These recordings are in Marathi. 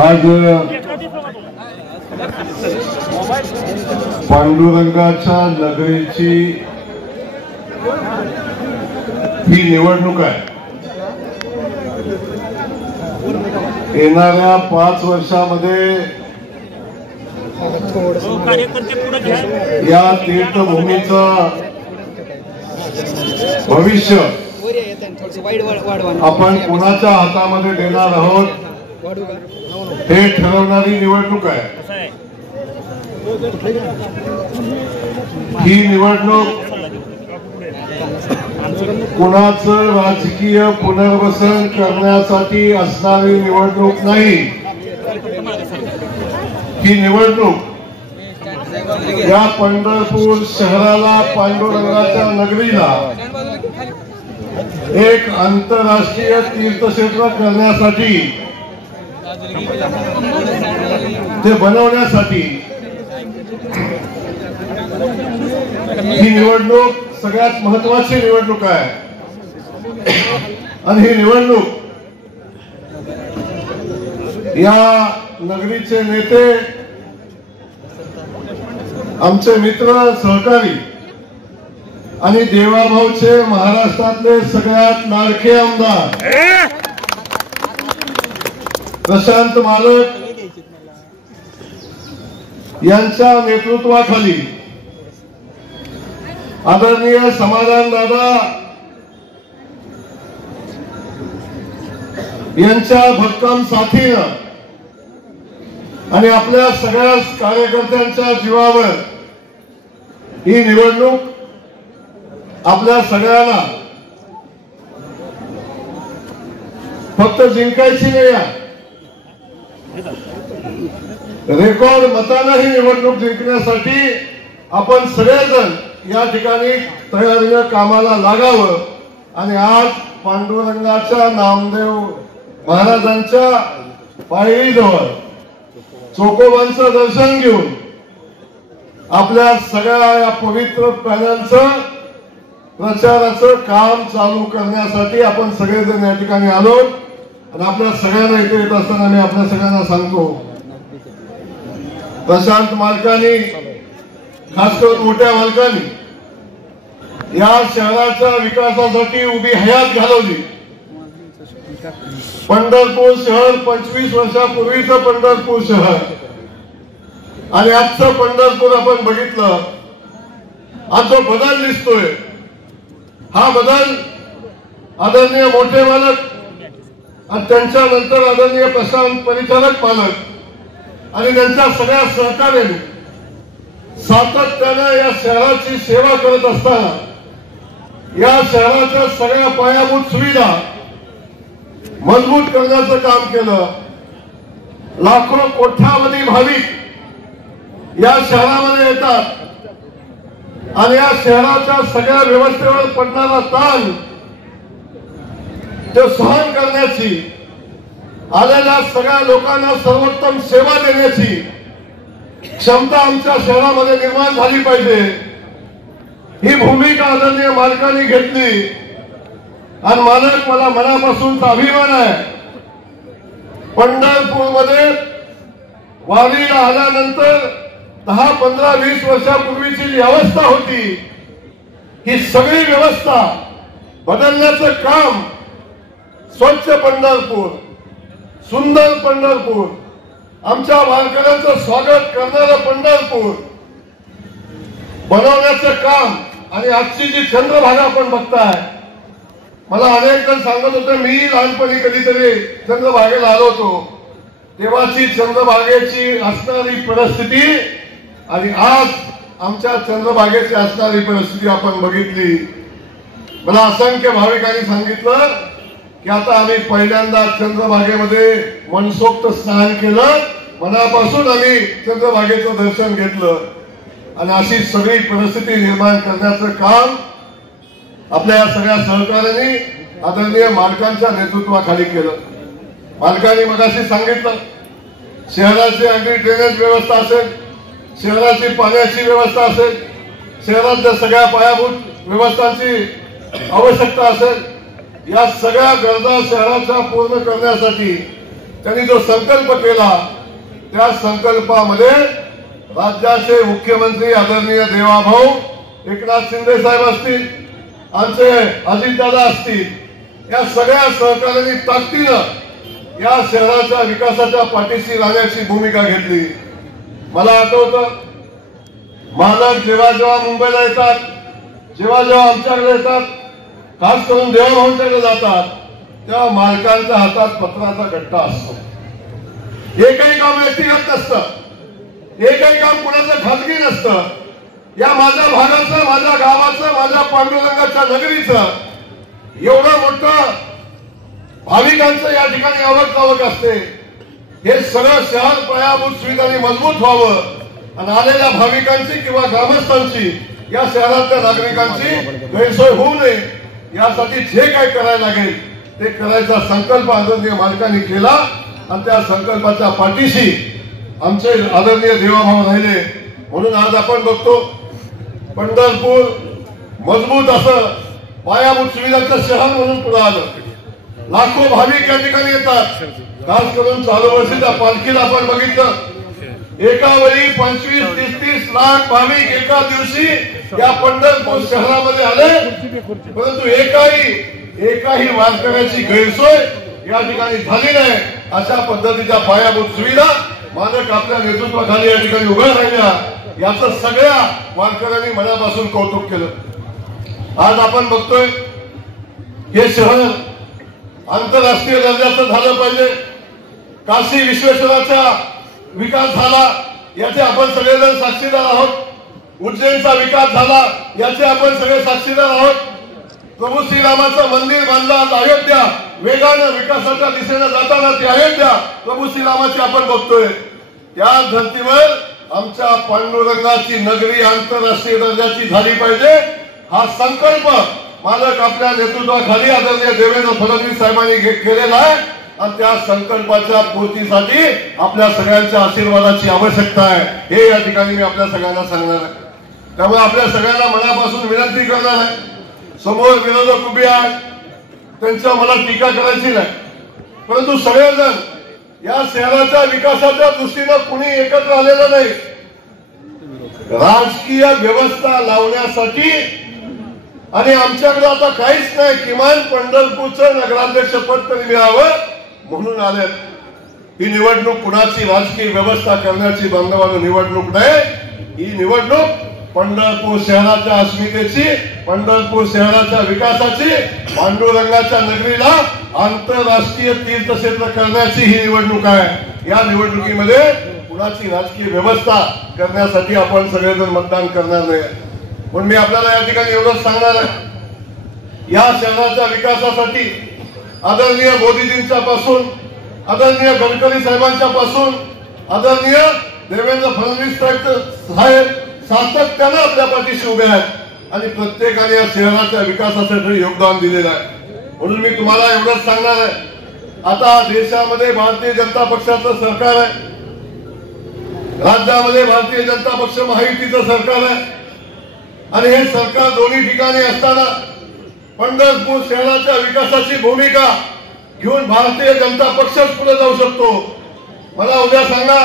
आज पांडुरंगाच्या नगरीची ही निवडणूक आहे. येणाऱ्या 5 वर्षामध्ये या तीर्थभूमीचं भविष्य आपण कोणाच्या हातामध्ये देणार आहोत हे ठरवणारी निवडणूक आहे. ही निवडणूक कुणाचं राजकीय पुनर्वसन करण्यासाठी असणारी निवडणूक नाही. ही निवडणूक या पंढरपूर शहराला, पांडुरंगाच्या नगरीला एक आंतरराष्ट्रीय तीर्थक्षेत्र करण्यासाठी, ते बनवण्यासाठी ही निवडणूक सगळ्यात महत्वाची निवडणूक आहे. आणि ही निवडणूक या नगरीचे नेते, आमचे मित्र, सहकारी आणि देवाभाऊचे महाराष्ट्रातले सगळ्यात लाडके आमदार प्रशांत मालक यांच्या नेतृत्वाखाली आदरणीय समाधान दादा यांच्या भक्कम साथीनं आणि आपल्या सगळ्या कार्यकर्त्यांच्या जीवावर ही निवडणूक आपल्या सगळ्यांना फक्त जिंकायची नाही आहे, रेकॉर्ड मतानं ही निवडणूक जिंकण्यासाठी आपण सगळेजण या ठिकाणी तयारीनं कामाला लागावं. आणि आज पांडुरंगाच्या नामदेव महाराजांच्या पायरीजवळ चोकोबांचं दर्शन घेऊन आपल्या सगळ्या या पवित्र पॅनलचं प्रचाराचं काम चालू करण्यासाठी आपण सगळेजण या ठिकाणी आलो. आणि आपल्या सगळ्यांना इथे येत असताना मी आपल्या सगळ्यांना सांगतो, प्रशांत मालकांनी, खास करून मोठ्या मालकांनी या शहराच्या विकासासाठी उभी हयात घालवली. पंढरपूर शहर 25 वर्षापूर्वीचं पंढरपूर शहर आणि आजचं पंढरपूर आपण बघितलं. आज जो बदल दिसतोय, हा बदल आदरणीय मोठे मालक आणि त्यांच्या नंतर आदरणीय प्रशांत परिचारक मालक आणि त्यांच्या सगळ्या सहकार्याने सातत्याने या शहराची सेवा करत असताना या शहराच्या सगळ्या पायाभूत सुविधा मजबूत करण्याचं काम केलं. लाखो कोट्यावधी भाविक या शहरामध्ये येतात आणि या शहराच्या सगळ्या व्यवस्थेवर पडणारा ताण ते सहन करण्याची, आलेल्या सगळ्या लोकांना सर्वोत्तम सेवा देण्याची क्षमता आमच्या शहरामध्ये निर्माण झाली पाहिजे. ही भूमिका आदरणीय मालकांनी घेतली आणि मालक, मला मनापासूनचा अभिमान आहे. पंढरपूरमध्ये वारीला आल्यानंतर 10, 15, 20 वर्षापूर्वीची जी अवस्था होती, ही सगळी व्यवस्था बदलण्याचं काम, स्वच्छ पंढरपूर, सुंदर पंढरपूर, आमच्या वारकऱ्यांचं स्वागत करणारं पंढरपूर बनवण्याचं काम. आणि आजची जी चंद्रभागा आपण बघताय, मला अनेक जण सांगत होते, मी लहानपणी कधीतरी चंद्रभागेला आलो होतो, तेव्हाची चंद्रभागेची असणारी परिस्थिती आणि आज आमच्या चंद्रभागेची असणारी परिस्थिती आपण बघितली. मला असंख्य भाविकांनी सांगितलं की आता आम्ही पहिल्यांदा चंद्रभागेमध्ये मनसोक्त स्नान केलं, मनापासून आम्ही चंद्रभागेचं दर्शन घेतलं. आणि अशी सगळी परिस्थिती निर्माण करण्याचं काम आपल्या या सगळ्या सहकार्याने आदरणीय मालकांच्या नेतृत्वाखाली केलं. मालकांनी मगाशी सांगितलं, शहराची अगदी ड्रेनेज व्यवस्था असेल, शहराची पाण्याची व्यवस्था असेल, शहरातल्या सगळ्या पायाभूत व्यवस्थांची आवश्यकता असेल, या सगळ्या गरजा शहराच्या पूर्ण करण्यासाठी त्यांनी जो संकल्प केला त्या संकल्पामध्ये राज्याचे मुख्यमंत्री आदरणीय देवाभाऊ एकनाथ शिंदे साहेब असतील, आमचे अजितदादा असतील, या सगळ्या सहकार्यांनी ताकदीनं या शहराच्या विकासाच्या पाठीशी राहण्याची भूमिका घेतली. मला आठवतं मालक जेव्हा जेव्हा मुंबईला येतात, जेव्हा जेव्हा आमच्याकडे येतात, खास करून देवाभाऊंच्याकडे जातात, तेव्हा मालकांच्या हातात पत्राचा गट्टा असतो. एकही काम व्यक्तिगत नसतं, एकही काम कुणाचं खाजगी नसतं. या माझ्या भागाचं, माझ्या गावाचं, माझ्या पांडुरंगाच्या नगरीचं एवढं मोठं भाविकांचं या ठिकाणी आवक असते. हे सगळं शहर पायाभूत सुविधांनी मजबूत व्हावं आणि आलेल्या भाविकांची किंवा ग्रामस्थांची, या शहरातल्या नागरिकांची गैरसोय होऊ नये यासाठी जे काही करायला लागेल ते करायचा संकल्प आदरणीय मालकांनी केला आणि त्या संकल्पाच्या पाठीशी आमचे आदरणीय देवाभाऊ राहिले. म्हणून आज आपण बघतो पंढरपूर मजबूत असं पायाभूत सुविधांचं शहर म्हणून पुढे आलं. लाखो भाविक या ठिकाणी येतात. खास करून चालू वर्षीच्या पालखीला आपण बघितलं, एका वेळी 25-30 लाख भाविक एका दिवशी या पंढरपूर शहरामध्ये आले. परंतु एकाही वारकऱ्याची गैरसोय या ठिकाणी झाली नाही. अशा पद्धतीच्या पायाभूत सुविधा मालक आपल्या नेतृत्वाखाली या ठिकाणी उभ्या राहिल्या. याचं सगळ्या वारकऱ्यांनी मनापासून कौतुक केलं. आज आपण बघतोय हे शहर आंतरराष्ट्रीय दर्जाचं झालं पाहिजे. काशी विश्वेश्वराचा विकास झाला याचे आपण सगळेजण साक्षीदार आहोत. उज्जैनचा विकास झाला याचे आपण सगळे साक्षीदार आहोत. प्रभू श्रीरामाचं मंदिर बांधलं, आज अयोध्या वेगानं विकासाच्या दिशेने जाताना ती अयोध्या प्रभू श्रीरामाची आपण बघतोय. त्या धर्तीवर आमच्या पांडुरंगाची नगरी आंतरराष्ट्रीय दर्जाची झाली पाहिजे हा संकल्प मालक आपल्या नेतृत्वाखाली आदरणीय देवेंद्र फडणवीस साहेबांनी केलेला आहे आणि त्या संकल्पाच्या पूर्तीसाठी आपल्या सगळ्यांच्या आशीर्वादाची आवश्यकता आहे हे या ठिकाणी मी आपल्या सगळ्यांना सांगणार आहे. त्यामुळे आपल्या सगळ्यांना मनापासून विनंती करणार आहे, समोर विरोधक उभे आहेत, त्यांच्या मला टीका करायची नाही, परंतु सगळेजण या शहराच्या विकासाच्या दृष्टीनं कुणी एकत्र आलेलं नाही. राजकीय व्यवस्था लावण्यासाठी आणि आमच्याकडे आता काहीच नाही, किमान पंढरपूरचं नगराध्यक्षपद तरी मिळावं म्हणून आले. ही निवडणूक कुणाची राजकीय व्यवस्था करण्याची बांधवांनो निवडणूक नाही. ही निवडणूक पंढरपूर शहराच्या अस्मितेची, पंढरपूर शहराच्या विकासाची, पांडुरंगाच्या नगरीला आंतरराष्ट्रीय तीर्थक्षेत्र करण्याची ही निवडणूक आहे. या निवडणुकीमध्ये कुणाची राजकीय व्यवस्था करण्यासाठी आपण सगळेजण मतदान करणार नाही. पण मी आपल्याला या ठिकाणी एवढंच सांगणार आहे, या शहराच्या विकासासाठी आदरणीय मोदीजींच्या पासून, आदरणीय गडकरी साहेबांच्या पासून, आदरणीय देवेंद्र फडणवीस साहेब सातत्यानं आपल्या पाठीशी उभे आहेत आणि प्रत्येकाने या शहराच्या विकासासाठी योगदान दिलेलं आहे. म्हणून मी तुम्हाला एवढंच सांगणार आहे, आता देशामध्ये भारतीय जनता पक्षाचं सरकार आहे, राज्यामध्ये भारतीय जनता पक्ष महायुतीचं सरकार आहे आणि हे सरकार दोन्ही ठिकाणी असताना पंढरपूर शहराच्या विकासाची भूमिका घेऊन भारतीय जनता पक्षच पुढे जाऊ शकतो. मला उद्या सांगा,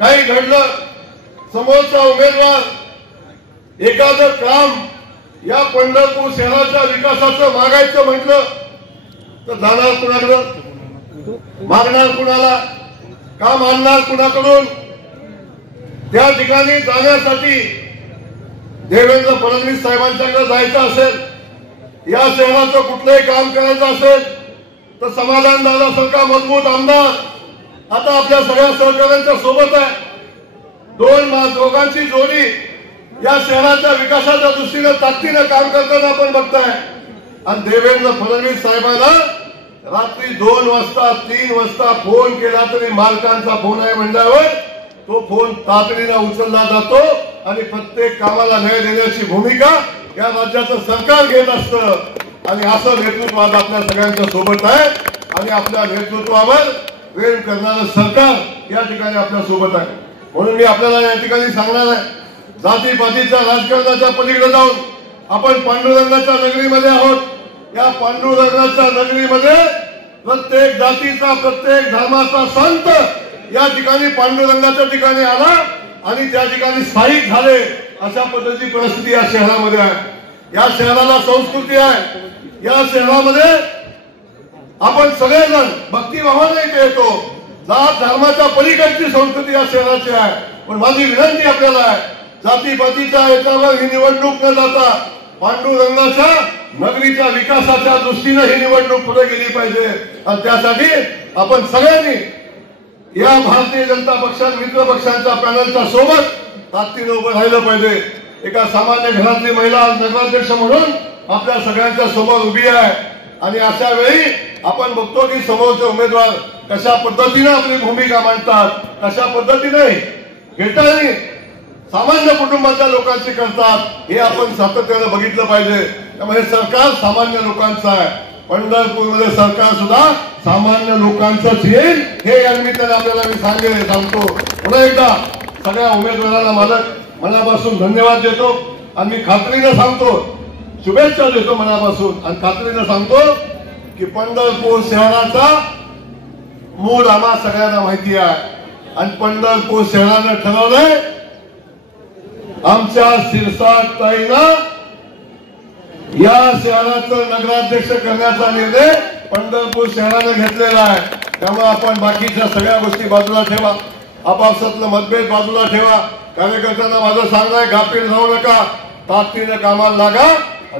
काही घडलं, समोरचा उमेदवार एखादं काम या पंढरपूर शहराच्या विकासाचं मागायचं म्हटलं तर जाणार कुणाकडं, मागणार कुणाला, काम आणणार कुणाकडून? त्या ठिकाणी जाण्यासाठी देवेंद्र फडणवीस साहेबांच्याकडे जायचं असेल, या शहराचं कुठलंही काम करायचं असेल तर समाधान दादासारखा मजबूत आमदार आता आपल्या सगळ्या सहकाऱ्यांच्या सोबत आहे. दोघांची जोडी या शहराच्या विकासाच्या दृष्टीने ताकदीने काम करताना आपण बघताय. आणि देवेंद्र फडणवीस साहेबांना रात्री 2 वाजता 3 वाजता फोन केला तरी मालकांचा फोन आहे म्हणल्यावर तो फोन तातडीने उचलला जातो आणि प्रत्येक कामाला न्याय देण्याची भूमिका या राज्याचं सरकार घेत असतं. आणि असं नेतृत्व आज आपल्या सगळ्यांच्या सोबत आहे आणि आपल्या नेतृत्वावर प्रेम करणारं सरकार या ठिकाणी आपल्या सोबत आहे. म्हणून मी आपल्याला या ठिकाणी सांगणार आहे, जातीपातीच्या राजकारणाच्या पलीकडे जाऊन आपण पांडुरंगाच्या नगरीमध्ये आहोत. या पांडुरंगाच्या नगरीमध्ये प्रत्येक जातीचा प्रत्येक धर्माचा संत या ठिकाणी पांडुरंगाच्या ठिकाणी आला आणि त्या ठिकाणी स्थायिक झाले. अशा पद्धतीची परिस्थिती या शहरामध्ये आहे. या शहराला संस्कृती आहे. या शहरामध्ये आपण सगळेजण भक्तिभावाने इथे येतो. जात धर्माच्या पलीकडची संस्कृती या शहराची आहे. पण माझी विनंती आपल्याला आहे, जातीपातीच्या याच्यावर ही निवडणूक न जाता पांडुरंगाच्या नगरीच्या विकासाच्या दृष्टीने ही निवडणूक पुढे गेली पाहिजे. आणि त्यासाठी आपण सगळ्यांनी या भारतीय जनता पक्षात मित्र पक्षांच्या पॅनलच्या सोबत ताकदीने उभं राहिलं पाहिजे. एका सामान्य घरातली महिला नगराध्यक्ष म्हणून आपल्या सगळ्यांच्या समोर उभी आहे. आणि अशा वेळी आपण बघतो की समोरचे उमेदवार कशा पद्धतीने आपली भूमिका मांडतात, कशा पद्धतीने घेताना सामान्य कुटुंबाच्या लोकांची करतात, हे आपण सातत्याने बघितलं पाहिजे. त्यामुळे सरकार सामान्य लोकांचं आहे. पंढरपूरमध्ये सरकार सुद्धा सामान्य लोकांचंच येईल, हे या निमित्ताने आपल्याला मी सांगतो. पुन्हा एकदा सगळ्या उमेदवारांना मनापासून धन्यवाद देतो. आणि मी खात्रीने सांगतो, शुभेच्छा देतो मनापासून. आणि खात्रीने सांगतो की पंढरपूर शहराचा मूळ आम्हा सगळ्यांना माहिती आहे. आणि पंढरपूर शहरानं ठरवलंय, आमच्या शिरसाट ताईनं या शहराचं नगराध्यक्ष करण्याचा निर्णय पंढरपूर शहरानं घेतलेला आहे. त्यामुळे आपण बाकीच्या सगळ्या गोष्टी बाजूला ठेवा, आपापसातलं मतभेद बाजूला ठेवा. कार्यकर्त्यांना माझं सांगणं आहे, गाफील राहू नका, ताकदीने कामाला लागा.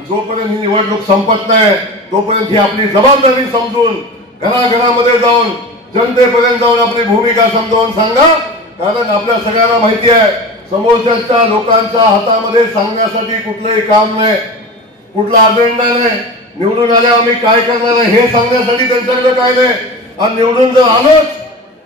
जोपर्यंत ही निवडणूक संपत नाही तोपर्यंत ही आपली जबाबदारी समजून घराघरामध्ये जाऊन जनतेपर्यंत जाऊन आपली भूमिका समजावून सांगा. कारण आपल्या सगळ्यांना माहिती आहे, समोरच्या लोकांच्या हातामध्ये सांगण्यासाठी कुठलंही काम नाही, कुठला अजेंडा नाही. निवडून आल्यावर आम्ही काय करणार आहे हे सांगण्यासाठी त्यांच्याकडे काय नाही. आणि निवडून जर आलोच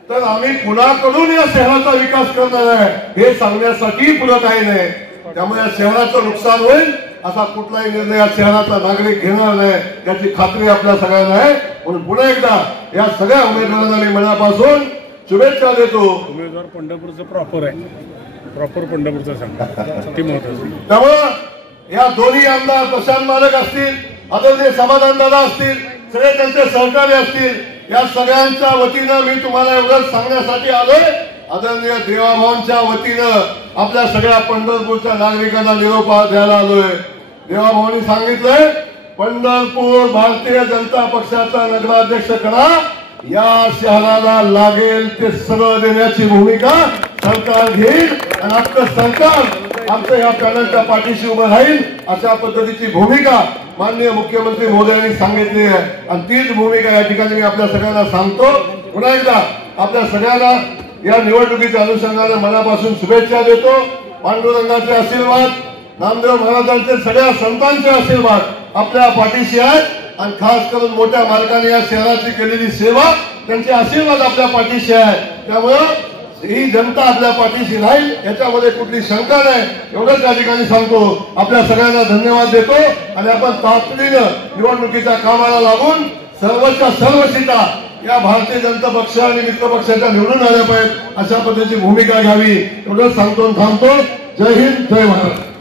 तर आम्ही कुणाकडून या शहराचा विकास करणार आहे हे सांगण्यासाठी पुढे काही नाही. त्यामुळे या शहराचं नुकसान होईल असा कुठलाही निर्णय या शहराचा नागरिक घेणार नाही, याची खात्री आपल्या सगळ्यांना आहे. म्हणून पुन्हा एकदा या सगळ्या उमेदवारांना मी मनापासून शुभेच्छा देतो. उमेदवार पंढरपूरचं प्रॉपर आहे, प्रॉपर पंढरपूरचं सांगा ते महत्वाचं. त्यामुळं या दोन्ही आमदार प्रशांत मालक असतील, आदरणीय समाधान दादा असतील, सगळे त्यांचे सहकारी असतील, या सगळ्यांच्या वतीनं मी तुम्हाला एवढंच सांगण्यासाठी आलोय. आदरणीय देवाभाऊंच्या वतीनं आपल्या सगळ्या पंढरपूरच्या नागरिकांना निरोप द्यायला आलोय. देवाभाऊंनी सांगितलंय, पंढरपूर भारतीय जनता पक्षाचा नगराध्यक्ष करा, या शहराला लागेल ते सगळं देण्याची भूमिका सरकार घेईल. आणि आपलं सरकार आमचं या पॅनलच्या पाठीशी उभं राहील, अशा पद्धतीची भूमिका माननीय मुख्यमंत्री मोदयांनी सांगितली आहे. आणि तीच भूमिका या ठिकाणी मी आपल्या सगळ्यांना सांगतो. पुन्हा एकदा आपल्या सगळ्यांना या निवडणुकीच्या अनुषंगाने मनापासून शुभेच्छा देतो. पांडुरंगाचे आशीर्वाद, नामदेव महाराजांचे, सगळ्या संतांचे आशीर्वाद आपल्या पाठीशी आहेत. आणि खास करून मोठ्या मालकाने या शहराची केलेली सेवा, त्यांचे आशीर्वाद आपल्या पाठीशी आहे. त्यामुळं ही जनता आपल्या पाठीशी राहील याच्यामध्ये कुठली शंका नाही. एवढंच या ठिकाणी सांगतो. आपल्या सगळ्यांना धन्यवाद देतो. आणि आपण तातडीनं निवडणुकीच्या कामाला लागून सर्वच्या सर्व सीटा या भारतीय जनता पक्ष आणि मित्र पक्षाच्या निवडून आल्या पाहिजेत, अशा पद्धतीची भूमिका घ्यावी. एवढंच सांगतो थांबतो. जय हिंद, जय महाराष्ट्र.